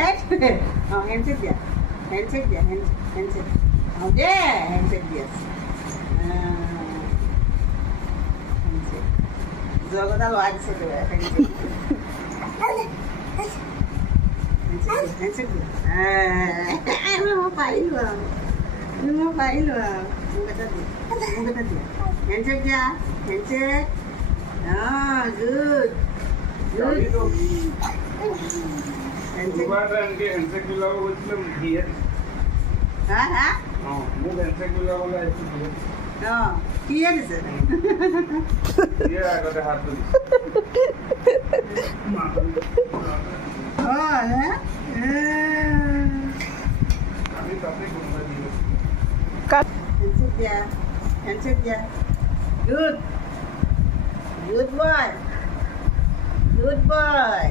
handshake dia. Handshake dia, handshake. Oh, there, handshake dia. Handshake. Jogada lo aise to handshake. Handshake dia. Ano mo pailo? Ano mo pailo? Mungkata dia. Handshake dia. Handshake. Ah, good. Good. handshake দিলাও বলছিলাম বিয়ে হ্যাঁ মুখ handshake দিলাও বলে একটু কি আছে দিয়ে আগতে হাত তুলি হ্যাঁ আমি তাতে কোনটা দিই handshake dia good boy